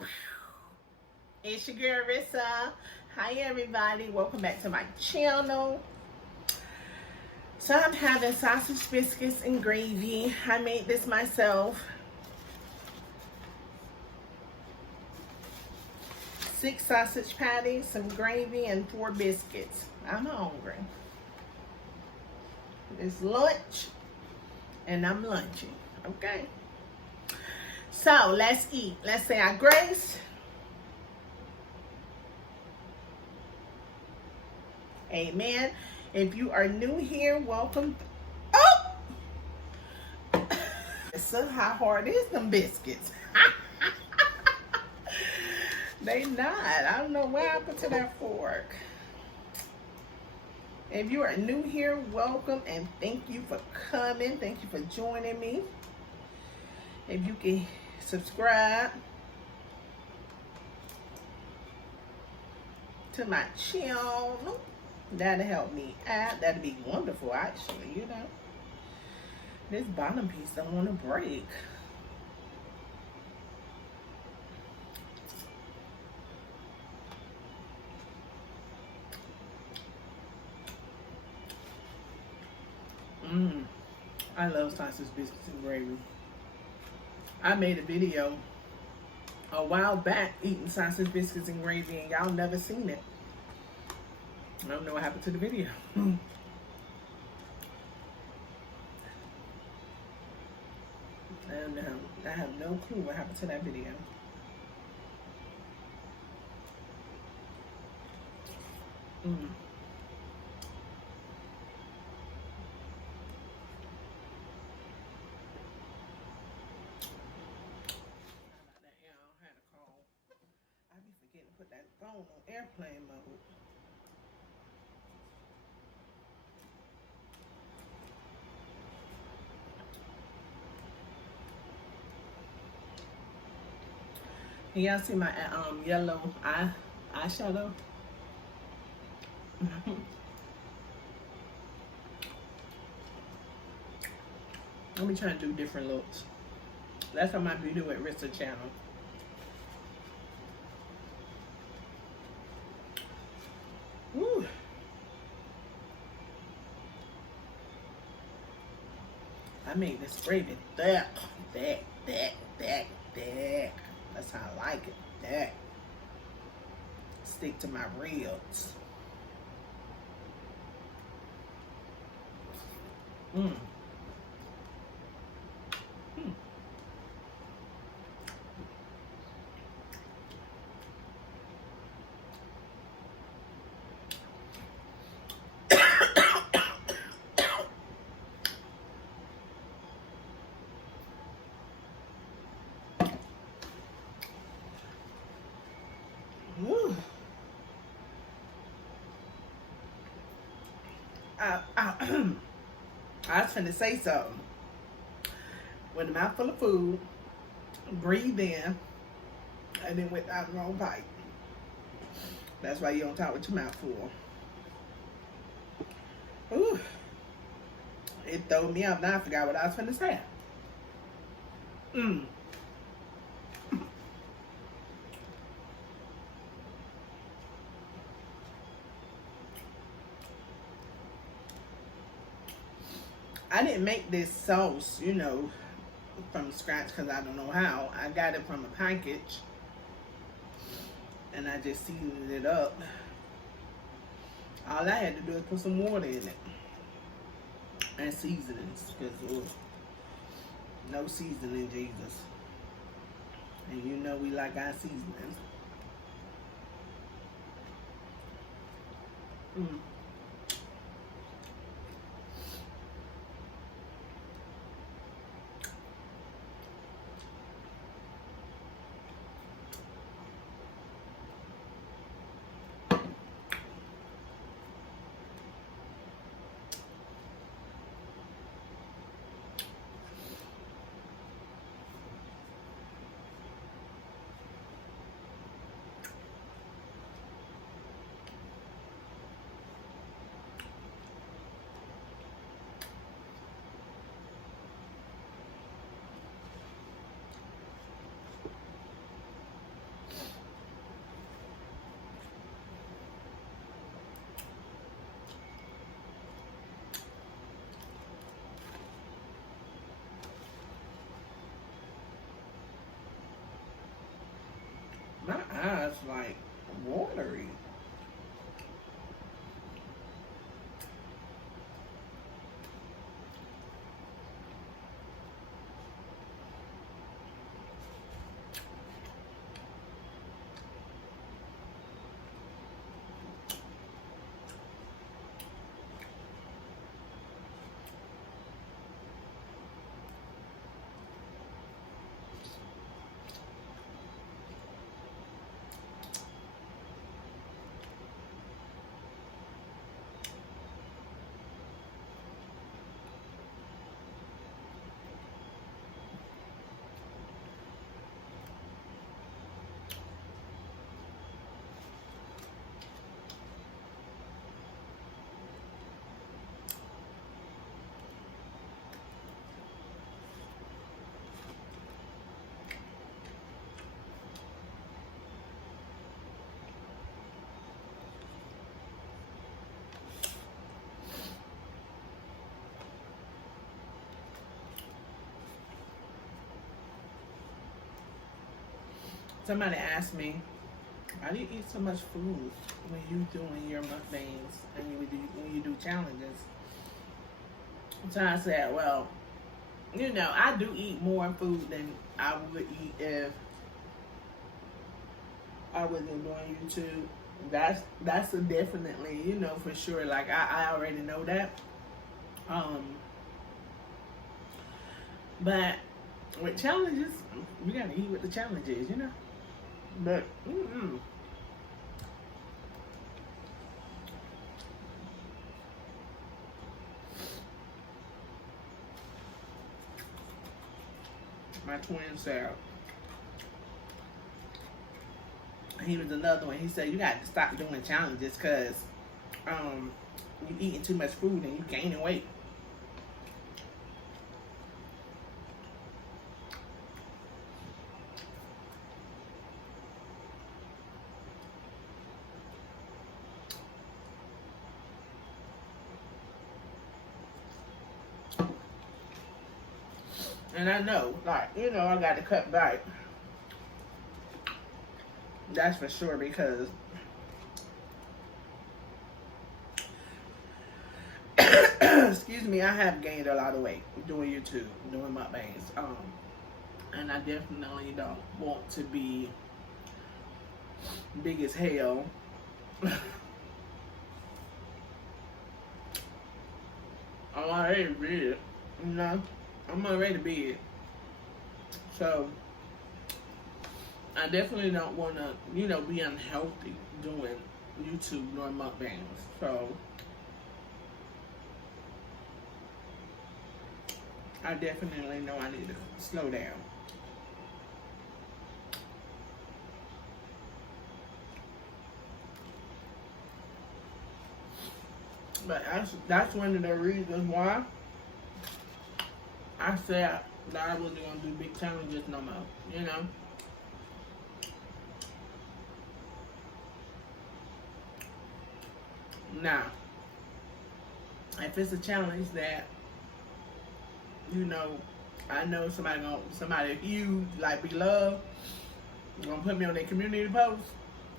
up? It's your girl Rissa. Hi everybody, welcome back to my channel. So I'm having sausage biscuits and gravy. I made this myself. 6 sausage patties, some gravy, and 4 biscuits. I'm hungry. It's lunch and I'm lunching. Okay. So let's eat. Let's say our grace. Amen. If you are new here, welcome. Oh! So how hard is them biscuits? They not. I don't know what happened to that fork. If you are new here, welcome and thank you for coming. Thank you for joining me. If you can subscribe to my channel, that'll help me out. That'll be wonderful, actually, you know. This bottom piece don't want to break. I love sausage biscuits and gravy. I made a video a while back eating sausage biscuits and gravy and y'all never seen it. I don't know what happened to the video. I don't know. I have no clue what happened to that video. Put that phone on airplane mode. Can y'all see my yellow eyeshadow? Let me try to do different looks. That's on my Beauty with Rissa channel. Woo. I made this gravy thick. That's how I like it. Thick. Stick to my ribs. I was finna say something. With a mouthful of food, breathe in, and then went out the wrong pipe. That's why you don't talk with your mouth full. Ooh. It threw me off. Now I forgot what I was finna say. I didn't make this sauce, you know, from scratch because I don't know how. I got it from a package and I just seasoned it up. All I had to do is put some water in it and seasonings because no seasoning, Jesus. And you know we like our seasonings. eyes like watery. Somebody asked me, "Why do you eat so much food when you doing your mukbangs and when you do challenges?" So I said, "Well, you know, I do eat more food than I would eat if I wasn't doing YouTube. That's a definitely, you know, for sure. Like I already know that. But with challenges, you gotta eat what the challenge is, you know. But my twin said, he was another one. He said you got to stop doing challenges because you eating too much food and you gaining weight. And I know, like, you know, I got to cut back. That's for sure because excuse me, I have gained a lot of weight doing YouTube, doing mukbangs. And I definitely don't want to be big as hell. I'm already big, you know. I'm already big. So I definitely don't want to, you know, be unhealthy doing YouTube, doing mukbangs. So I definitely know I need to slow down. But that's one of the reasons why I said that I wasn't going to do big challenges no more, you know. Now, if it's a challenge that, you know, I know somebody huge, like beloved, gonna put me on their community post,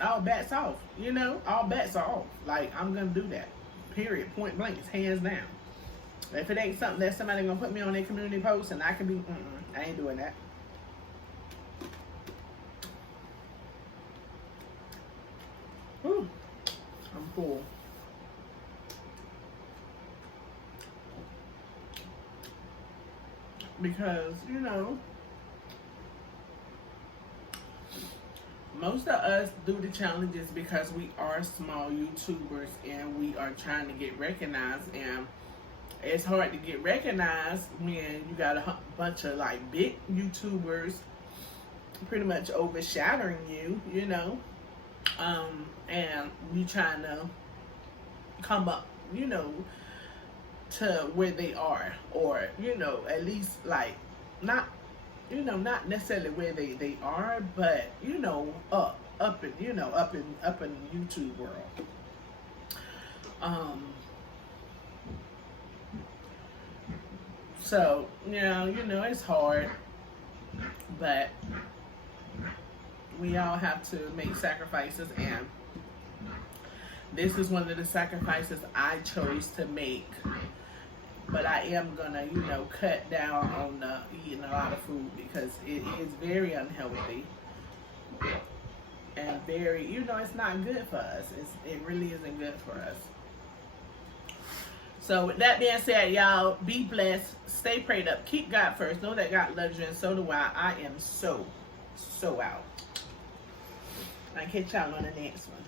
all bets off, you know, all bets are off. Like, I'm gonna do that. Period. Point blank, hands down. If it ain't something that somebody gonna put me on their community post and I can be, I ain't doing that. Whew, I'm full. Because, you know, most of us do the challenges because we are small YouTubers and we are trying to get recognized, and it's hard to get recognized when you got a bunch of like big YouTubers pretty much overshadowing you, you know, and we trying to come up, you know, to where they are, or, you know, at least like not, you know, not necessarily where they are, but, you know, up in, you know, up in YouTube world. So, you know, it's hard, but we all have to make sacrifices, and this is one of the sacrifices I chose to make. But I am gonna, you know, cut down on eating a lot of food because it is very unhealthy and very, you know, it's not good for us. It really isn't good for us. So with that being said, y'all, be blessed, stay prayed up, keep God first, know that God loves you, and so do I. I am so out. I'll catch y'all on the next one.